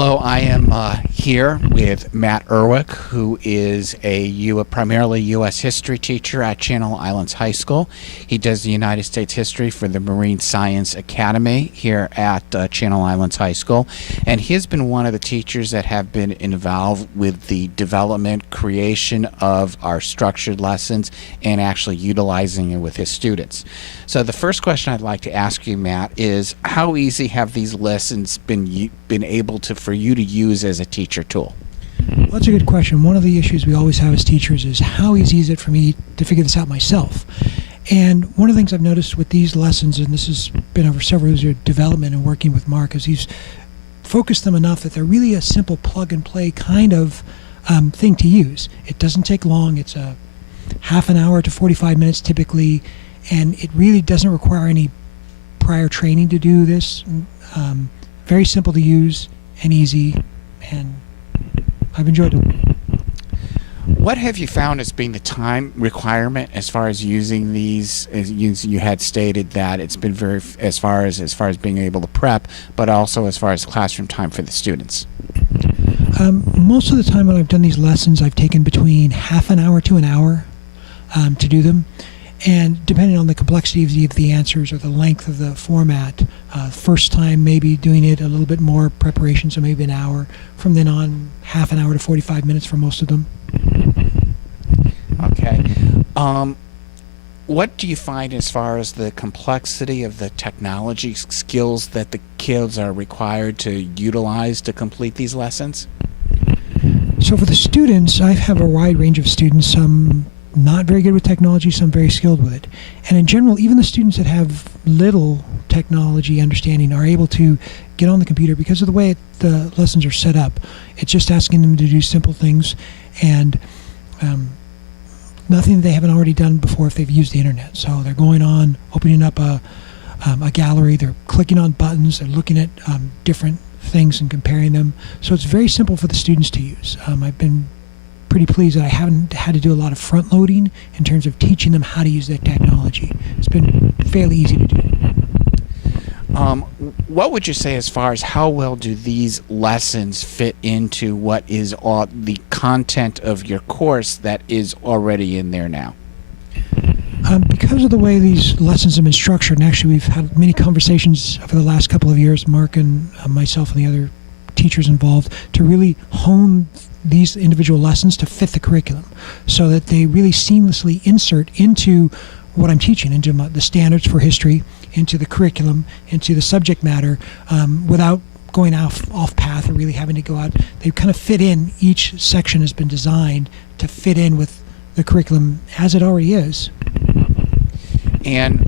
Hello, I am here with Matt Urwick, who is a primarily U.S. history teacher at Channel Islands High School. He does the United States history for the Marine Science Academy here at Channel Islands High School, and he has been one of the teachers that have been involved with the development, creation of our structured lessons, and actually utilizing it with his students. So the first question I'd like to ask you, Matt, is how easy have these lessons been able for you to use as a teacher tool? Well, that's a good question. One of the issues we always have as teachers is how easy is it for me to figure this out myself? And one of the things I've noticed with these lessons, and this has been over several years of development and working with Mark, is he's focused them enough that they're really a simple plug-and-play kind of thing to use. It doesn't take long. It's a half an hour to 45 minutes typically, and it really doesn't require any prior training to do this. Very simple to use and easy, and I've enjoyed it. What have you found as being the time requirement as far as using these? As you had stated that it's been very as far as being able to prep, but also as far as classroom time for the students. Most of the time when I've done these lessons, I've taken between half an hour to an hour to do them. And depending on the complexity of the answers or the length of the format, first time maybe doing it a little bit more preparation, so maybe an hour. From then on, half an hour to 45 minutes for most of them. Okay. What do you find as far as the complexity of the technology skills that the kids are required to utilize to complete these lessons? So for the students, I have a wide range of students, some not very good with technology, some very skilled with it. And in general, even the students that have little technology understanding are able to get on the computer because of the way the lessons are set up. It's just asking them to do simple things and nothing that they haven't already done before if they've used the internet. So they're going on, opening up a gallery, they're clicking on buttons, they're looking at different things and comparing them. So it's very simple for the students to use. I've been pretty pleased that I haven't had to do a lot of front loading in terms of teaching them how to use that technology. It's been fairly easy to do. What would you say as far as how well do these lessons fit into what is the content of your course that is already in there now? Because of the way these lessons have been structured, and actually we've had many conversations over the last couple of years, Mark and myself and the other teachers involved, to really hone these individual lessons to fit the curriculum so that they really seamlessly insert into what I'm teaching, into the standards for history, into the curriculum, into the subject matter, without going off path or really having to go out. They kind of fit in. Each section has been designed to fit in with the curriculum as it already is. And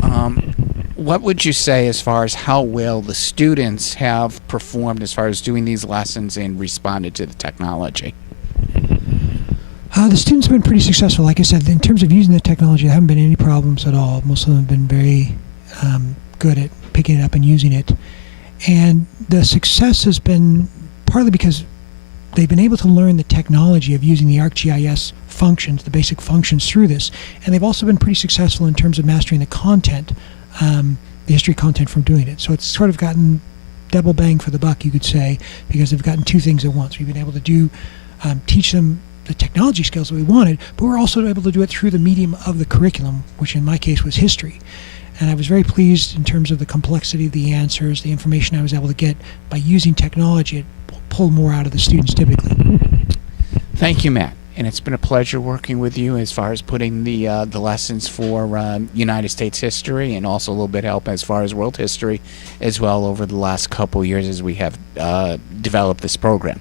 what would you say as far as how well the students have performed as far as doing these lessons and responded to the technology? The students have been pretty successful. Like I said, in terms of using the technology, there haven't been any problems at all. Most of them have been very good at picking it up and using it. And the success has been partly because they've been able to learn the technology of using the ArcGIS functions, the basic functions through this. And they've also been pretty successful in terms of mastering the content, the history content from doing it. So it's sort of gotten double bang for the buck, you could say, because they've gotten two things at once. We've been able to teach them the technology skills that we wanted, but we're also able to do it through the medium of the curriculum, which in my case was history. And I was very pleased in terms of the complexity of the answers, the information I was able to get by using technology. It pulled more out of the students typically. Thank you, Matt. And it's been a pleasure working with you as far as putting the lessons for United States history and also a little bit of help as far as world history as well over the last couple years as we have developed this program.